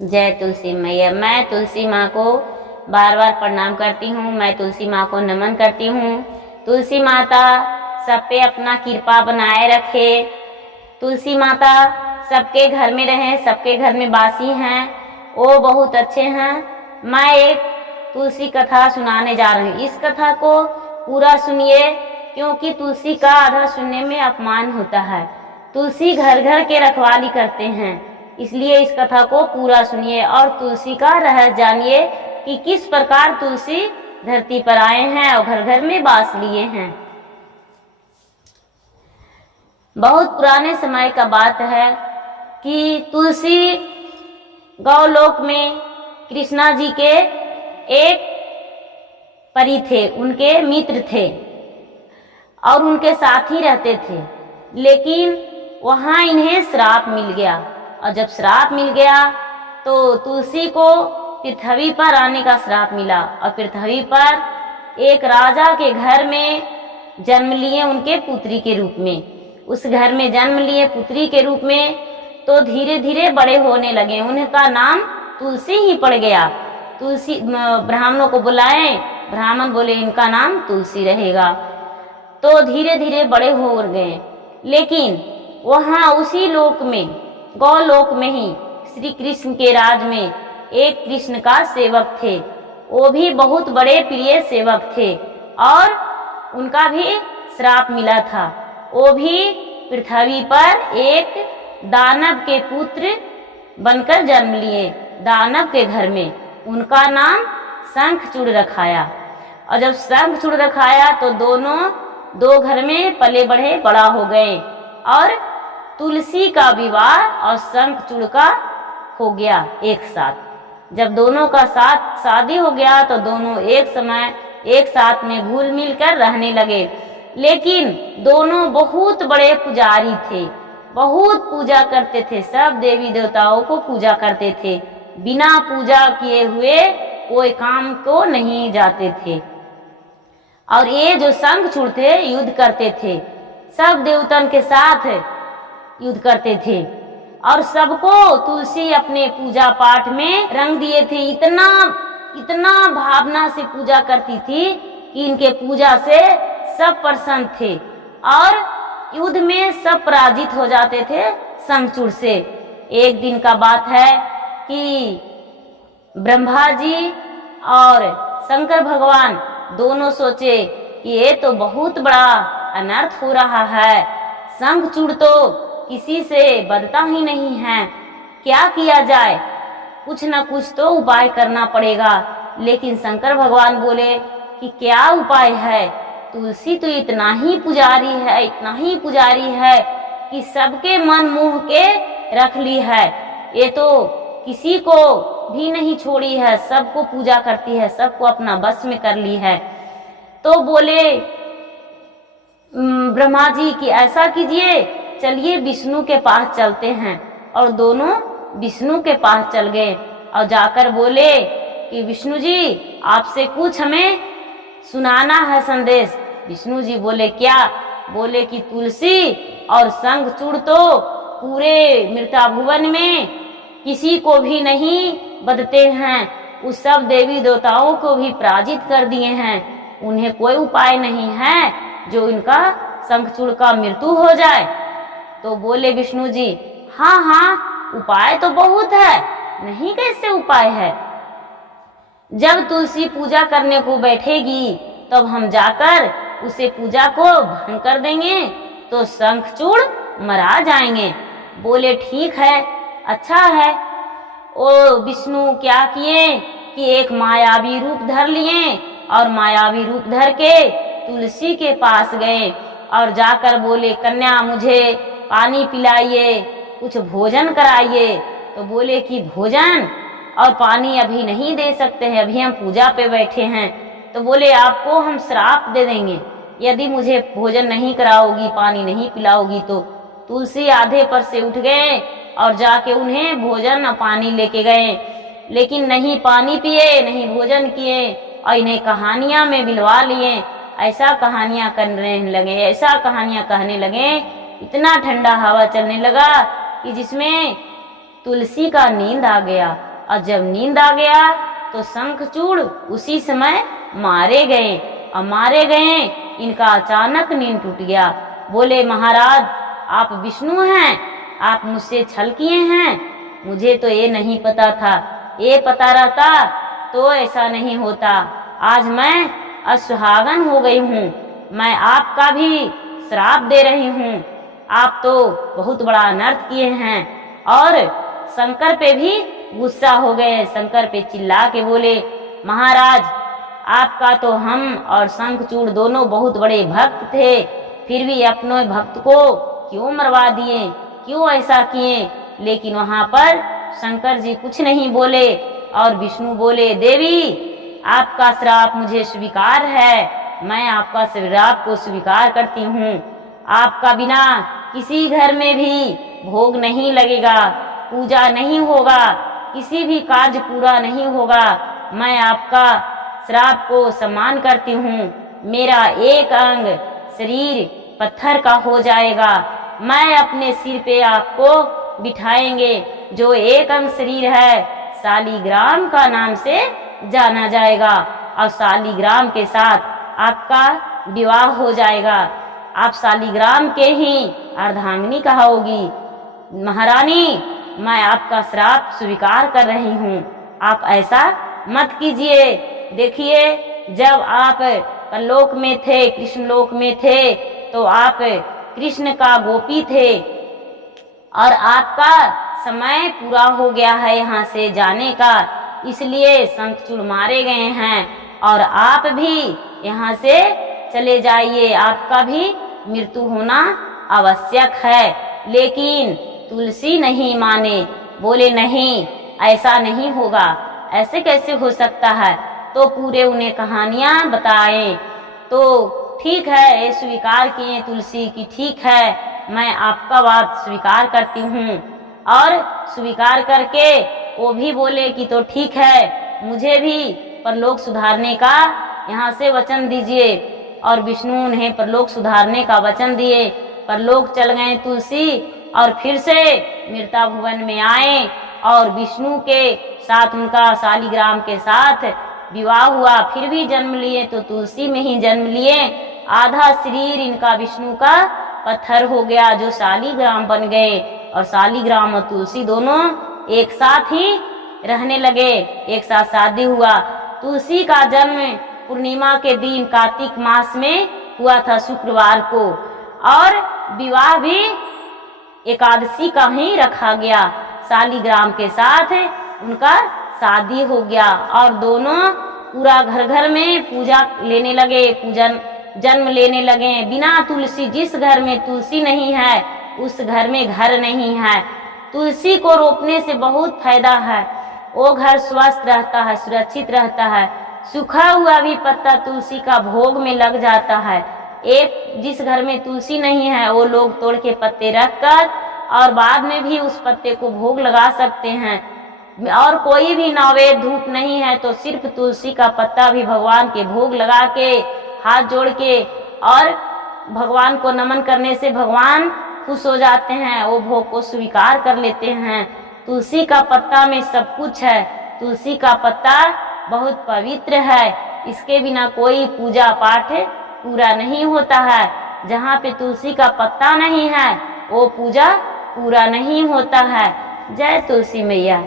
जय तुलसी मैया। मैं तुलसी माँ को बार बार प्रणाम करती हूँ। मैं तुलसी माँ को नमन करती हूँ। तुलसी माता सब पे अपना कृपा बनाए रखे। तुलसी माता सबके घर में रहे, सबके घर में वासी हैं, वो बहुत अच्छे हैं। मैं एक तुलसी कथा सुनाने जा रही हूँ। इस कथा को पूरा सुनिए, क्योंकि तुलसी का आधा सुनने में अपमान होता है। तुलसी घर घर के रखवाली करते हैं, इसलिए इस कथा को पूरा सुनिए और तुलसी का रहस्य जानिए कि किस प्रकार तुलसी धरती पर आए हैं और घर घर में बास लिए हैं। बहुत पुराने समय का बात है कि तुलसी गौलोक में कृष्णा जी के एक परी थे, उनके मित्र थे और उनके साथ ही रहते थे। लेकिन वहाँ इन्हें श्राप मिल गया, और जब श्राप मिल गया तो तुलसी को पृथ्वी पर आने का श्राप मिला और पृथ्वी पर एक राजा के घर में जन्म लिए उनके पुत्री के रूप में। उस घर में जन्म लिए पुत्री के रूप में तो धीरे धीरे बड़े होने लगे। उनका नाम तुलसी ही पड़ गया। तुलसी ब्राह्मणों को बुलाए, ब्राह्मण बोले इनका नाम तुलसी रहेगा। तो धीरे धीरे बड़े हो गए। लेकिन वहाँ उसी लोक में, गौलोक में ही श्री कृष्ण के राज में एक कृष्ण का सेवक थे। वो भी बहुत बड़े प्रिय सेवक थे और उनका भी श्राप मिला था। वो भी पृथ्वी पर एक दानव के पुत्र बनकर जन्म लिए, दानव के घर में। उनका नाम शंखचूड़ रखाया। और जब शंखचूड़ रखाया तो दोनों दो घर में पले बढ़े बड़ा हो गए और तुलसी का विवाह और शंखचूड़ का हो गया एक साथ। जब दोनों का साथ शादी हो गया तो दोनों एक समय एक साथ में घुल मिल कर रहने लगे। लेकिन दोनों बहुत बड़े पुजारी थे, बहुत पूजा करते थे, सब देवी देवताओं को पूजा करते थे। बिना पूजा किए हुए कोई काम को नहीं जाते थे। और ये जो शंखचूड़ थे युद्ध करते थे, सब देवतन के साथ युद्ध करते थे और सबको तुलसी अपने पूजा पाठ में रंग दिए थे। इतना भावना से पूजा करती थी कि इनके पूजा से सब प्रसन्न थे और युद्ध में सब पराजित हो जाते थे शंखचूड़ से। एक दिन का बात है कि ब्रह्मा जी और शंकर भगवान दोनों सोचे कि ये तो बहुत बड़ा अनर्थ हो रहा है, शंखचूड़ तो किसी से बदता ही नहीं है, क्या किया जाए, कुछ न कुछ तो उपाय करना पड़ेगा। लेकिन शंकर भगवान बोले कि क्या उपाय है, तुलसी तो इतना ही पुजारी है, इतना ही पुजारी है कि सबके मन मोह के रख ली है। ये तो किसी को भी नहीं छोड़ी है, सबको पूजा करती है, सबको अपना बस में कर ली है। तो बोले ब्रह्मा जी कि ऐसा कीजिए, चलिए विष्णु के पास चलते हैं। और दोनों विष्णु के पास चल गए और जाकर बोले कि विष्णु जी आपसे कुछ हमें सुनाना है संदेश। विष्णु जी बोले क्या? बोले कि तुलसी और शंखचूड़ तो पूरे मृत्युभुवन में किसी को भी नहीं बदते हैं, उस सब देवी देवताओं को भी पराजित कर दिए हैं। उन्हें कोई उपाय नहीं है जो इनका शंखचूड़ का मृत्यु हो जाए। तो बोले विष्णु जी हाँ हाँ उपाय तो बहुत है, नहीं कैसे उपाय है। जब तुलसी पूजा करने को बैठेगी तब हम जाकर उसे पूजा को भंग कर देंगे तो शंखचूड़ मरा जाएंगे। बोले ठीक है, अच्छा है। ओ विष्णु क्या किए कि एक मायावी रूप धर लिए और मायावी रूप धर के तुलसी के पास गए और जाकर बोले कन्या मुझे पानी पिलाइए, कुछ भोजन कराइए। तो बोले कि भोजन और पानी अभी नहीं दे सकते हैं, अभी हम पूजा पे बैठे हैं। तो बोले आपको हम श्राप दे देंगे, यदि मुझे भोजन नहीं कराओगी, पानी नहीं पिलाओगी तो। तुलसी आधे पर से उठ गए और जाके उन्हें भोजन और पानी लेके गए। लेकिन नहीं पानी पिए, नहीं भोजन किए और इन्हें कहानियां में बिलवा लिए। ऐसा कहानियां करने लगे, ऐसा कहानियां कहने लगे, इतना ठंडा हवा चलने लगा कि जिसमें तुलसी का नींद आ गया, और जब नींद आ गया तो शंखचूड़ उसी समय मारे गए, और मारे गए इनका अचानक नींद टूट गया। बोले महाराज आप विष्णु हैं, आप मुझसे छल किए हैं, मुझे तो ये नहीं पता था, ये पता रहता तो ऐसा नहीं होता। आज मैं असुहागन हो गई हूँ, मैं आपका भी श्राप दे रही हूँ, आप तो बहुत बड़ा अनर्थ किए हैं। और शंकर पे भी गुस्सा हो गए, शंकर पे चिल्ला के बोले महाराज आपका तो हम और शंखचूड़ दोनों बहुत बड़े भक्त थे, फिर भी अपने भक्त को क्यों मरवा दिए, क्यों ऐसा किए। लेकिन वहां पर शंकर जी कुछ नहीं बोले, और विष्णु बोले देवी आपका श्राप मुझे स्वीकार है, मैं आपका श्राप को स्वीकार करती हूँ। आपका बिना किसी घर में भी भोग नहीं लगेगा, पूजा नहीं होगा, किसी भी कार्य पूरा नहीं होगा। मैं आपका श्राप को सम्मान करती हूँ, मेरा एक अंग शरीर पत्थर का हो जाएगा, मैं अपने सिर पे आपको बिठाएंगे, जो एक अंग शरीर है शालिग्राम का नाम से जाना जाएगा, और शालिग्राम के साथ आपका विवाह हो जाएगा, आप शालिग्राम के ही अर्धांगिनी कहोगी। महारानी मैं आपका श्राप स्वीकार कर रही हूँ, आप ऐसा मत कीजिए। देखिए जब आप लोक में थे, कृष्ण लोक में थे, तो आप कृष्ण का गोपी थे, और आपका समय पूरा हो गया है यहाँ से जाने का, इसलिए शंखचूड़ मारे गए हैं, और आप भी यहाँ से चले जाइए, आपका भी मृत्यु होना आवश्यक है। लेकिन तुलसी नहीं माने, बोले नहीं ऐसा नहीं होगा, ऐसे कैसे हो सकता है। तो पूरे उन्हें कहानियां बताएं, तो ठीक है ये स्वीकार किए तुलसी की, ठीक है मैं आपका बात स्वीकार करती हूँ। और स्वीकार करके वो भी बोले कि तो ठीक है मुझे भी परलोक सुधारने का यहाँ से वचन दीजिए, और विष्णु उन्हें परलोक सुधारने का वचन दिए। परलोक चल गए तुलसी, और फिर से मृता भुवन में आए, और विष्णु के साथ उनका शालिग्राम के साथ विवाह हुआ, फिर भी जन्म लिए तो तुलसी में ही जन्म लिए। आधा शरीर इनका विष्णु का पत्थर हो गया, जो शालिग्राम बन गए, और शालिग्राम और तुलसी दोनों एक साथ ही रहने लगे, एक साथ शादी हुआ। तुलसी का जन्म पूर्णिमा के दिन कार्तिक मास में हुआ था शुक्रवार को, और विवाह भी एकादशी का ही रखा गया, शालिग्राम के साथ उनका शादी हो गया, और दोनों पूरा घर घर में पूजा लेने लगे, पूजन जन्म लेने लगे। बिना तुलसी, जिस घर में तुलसी नहीं है उस घर में घर नहीं है। तुलसी को रोपने से बहुत फायदा है, वो घर स्वस्थ रहता है, सुरक्षित रहता है। सूखा हुआ भी पत्ता तुलसी का भोग में लग जाता है। एक जिस घर में तुलसी नहीं है वो लोग तोड़ के पत्ते रखकर और बाद में भी उस पत्ते को भोग लगा सकते हैं। और कोई भी नैवेद्य धूप नहीं है तो सिर्फ तुलसी का पत्ता भी भगवान के भोग लगा के हाथ जोड़ के और भगवान को नमन करने से भगवान खुश हो जाते हैं, वो भोग को स्वीकार कर लेते हैं। तुलसी का पत्ता में सब कुछ है। तुलसी का पत्ता बहुत पवित्र है, इसके बिना कोई पूजा पाठ पूरा नहीं होता है। जहाँ पे तुलसी का पत्ता नहीं है वो पूजा पूरा नहीं होता है। जय तुलसी मैया।